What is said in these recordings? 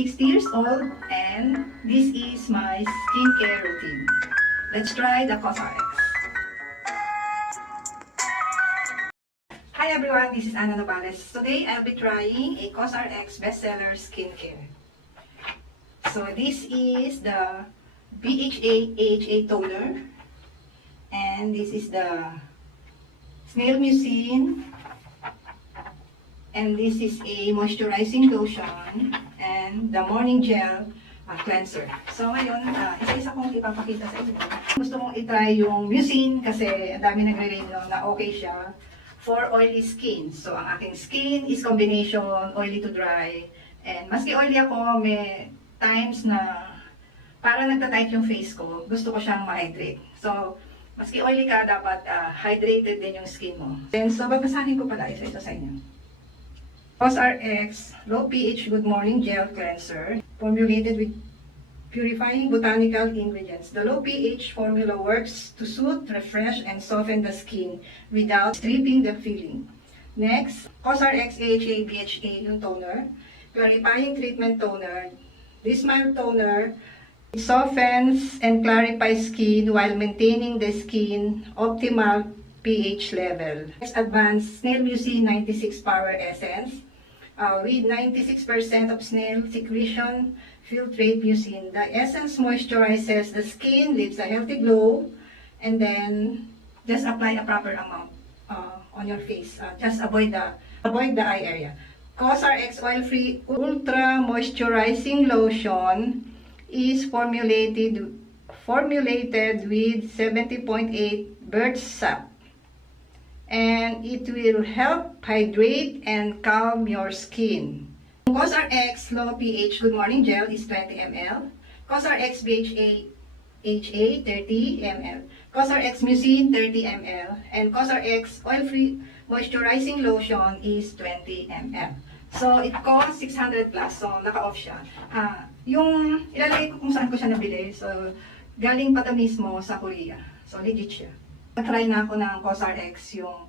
60 years old and this is my skincare routine. Let's try the COSRX. Hi everyone, this is Ana Nopales. Today I'll be trying a COSRX bestseller skincare. So this is the BHA AHA toner and this is the snail mucin and this is a moisturizing lotion and the morning gel cleanser. So ngayon, isa-isa kong ipapakita sa inyo. Gusto mong itry yung mucin kasi ang dami nagre-rate na okay siya for oily skin. So ang aking skin is combination oily to dry. And maski oily ako, may times na parang nagtatight yung face ko, gusto ko siyang ma-hydrate. So maski oily ka, dapat hydrated din yung skin mo. And so babasahin ko pala isa-isa sa inyo. COSRX Low pH Good Morning Gel Cleanser, formulated with purifying botanical ingredients. The low pH formula works to soothe, refresh, and soften the skin without stripping the feeling. Next, COSRX AHA BHA yung toner, clarifying treatment toner. This mild toner softens and clarifies skin while maintaining the skin optimal pH level. Next, advanced snail mucin 96 power essence. With 96% of snail secretion filtrate mucin. The essence moisturizes the skin, leaves a healthy glow, and then just apply a proper amount on your face. Just avoid the eye area. COSRX Oil-Free Ultra Moisturizing Lotion is formulated with 70.8 bird sap. And it will help hydrate and calm your skin. COSRX Low pH Good Morning Gel is 20 ml. COSRX BHA HA 30 ml. COSRX Mucin 30 ml. And COSRX Oil-Free Moisturizing Lotion is 20 ml. So it costs 600 plus. So naka-off siya. Yung ilalagay ko kung saan ko siya nabili. So galing pa mismo sa Korea. So legit siya. Try na ako ng COSRX yung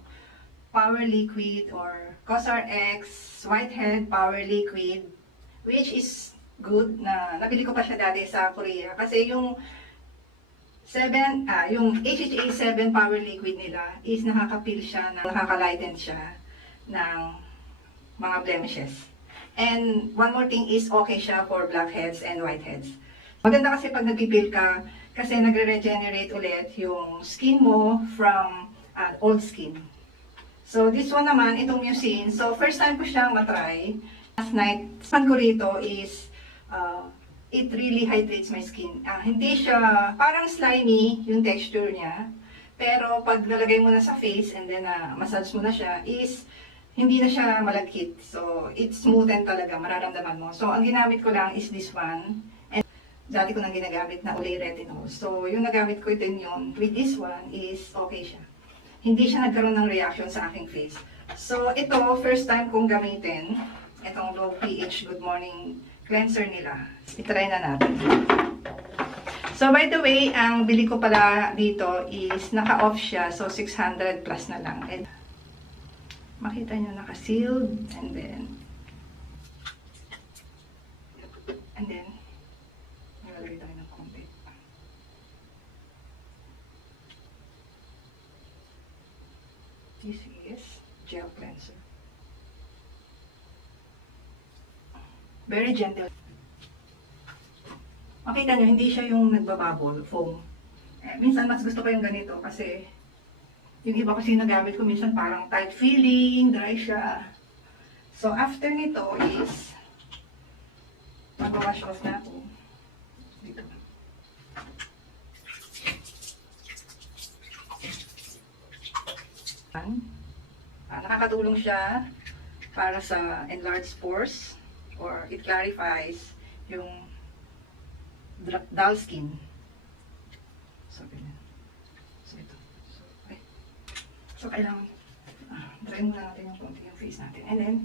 Power Liquid or COSRX Whitehead Power Liquid, which is good na nabili ko pa siya dati sa Korea kasi yung HHA 7 Power Liquid nila is nakaka-peel siya, nakaka-lighten siya ng mga blemishes. And one more thing is okay siya for blackheads and whiteheads. Maganda kasi pag nagpipil ka kasi nagre-regenerate ulit yung skin mo from old skin. So this one naman, itong mucin. So first time ko siyang matry. Last night, fan ko rito is it really hydrates my skin. Hindi siya, parang slimy yung texture niya. Pero pag nalagay mo na sa face and then massage mo na siya, is hindi na siya malagkit. So it's smoothen talaga, mararamdaman mo. So ang ginamit ko lang is this one. Dati ko nang ginagamit na Olay Retinol. So, yung nagamit ko din yun, with this one is okay siya. Hindi siya nagkaroon ng reaction sa aking face. So, ito, first time kong gamitin, itong Low pH Good Morning Cleanser nila. I-try na natin. So, by the way, ang bili ko pala dito is naka-off siya. So, 600 plus na lang. And, makita nyo, naka-sealed. And then, nalagay tayo ng konti. This is gel cleanser. Very gentle. Makita nyo, hindi siya yung nagbabubble, foam. Minsan mas gusto ko yung ganito kasi yung iba kasi nagamit ko minsan parang tight feeling, dry siya. So after nito is mag-wash off na ako. Dito. Nakakatulong siya para sa enlarged pores or it clarifies yung dull skin. So, ganyan. So, ito. So, kailangan dry muna natin yung konti yung face natin. And then,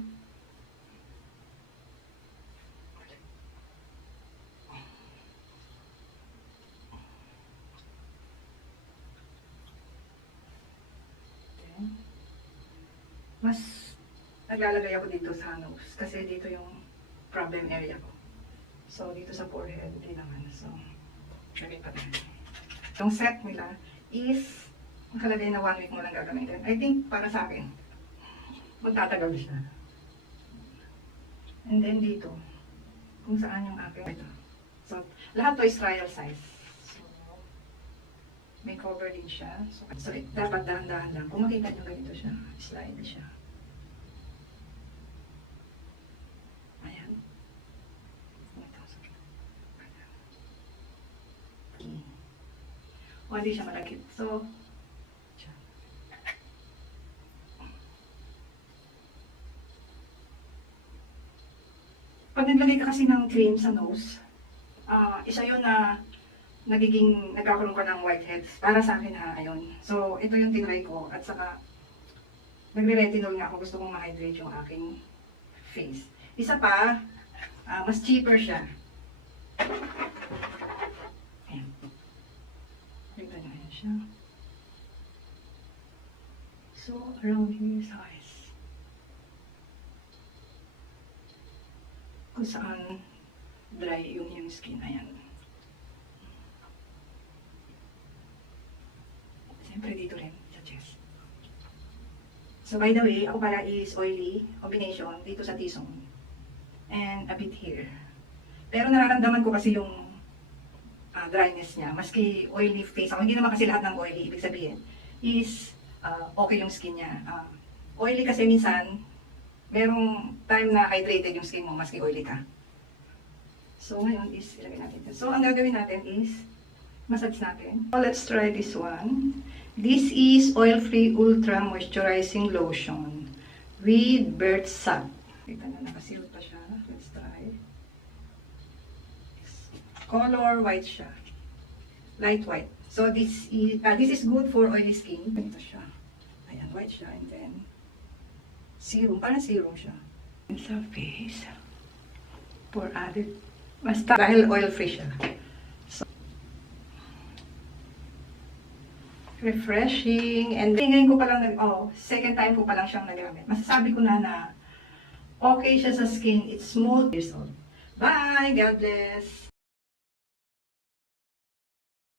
mas naglalagay ako dito sa nose kasi dito yung problem area ko. So, dito sa forehead, hindi naman. So, lagay pa rin. Yung set nila is, nakalagay na 1 week mo lang gagamitin. I think, para sa akin, magtatagal siya. And then dito, kung saan yung aking ito. So, lahat to is trial size. So, may cover din siya. So dapat dahan-dahan lang. Kung makita nyo ganito siya, slide siya. Ayan. O, hindi siya malagit. So, pag naglagay ka kasi ng cream sa nose, isa yun na nagkakaroon ka ng whiteheads. Para sa akin ha, ayun. So, ito yung tinry ko. At saka, nagre-retinol nga ako. Gusto kong ma-hydrate yung aking face. Isa pa, mas cheaper siya. Ayan. Tignan nyo, ayan siya. So, around here is eyes. Kung saan dry yung skin, ayan. Siyempre dito rin, sa chest. So by the way, ako pala is oily combination dito sa T-zone. And a bit here. Pero nararamdaman ko kasi yung dryness niya. Maski oily face ako, hindi naman kasi lahat ng oily, ibig sabihin, is okay yung skin niya. Oily kasi minsan, merong time na hydrated yung skin mo, maski oily ka. So, ngayon is, ilagay natin ito. So, ang gagawin natin is, massage natin. So, let's try this one. This is Oil-Free Ultra Moisturizing Lotion with Bird Sap. Kita na, nakaseal pa siya. Let's try. Color white siya. Light white. So, this is good for oily skin. Ganito siya. Ayan, white siya. And then, serum. Parang serum siya. Sa face. For added. Basta dahil oil-free siya. So, refreshing. And ngayon ko pa lang, second time ko pa lang siyang nagamit. Masasabi ko na okay siya sa skin. It's smooth. Bye! God bless!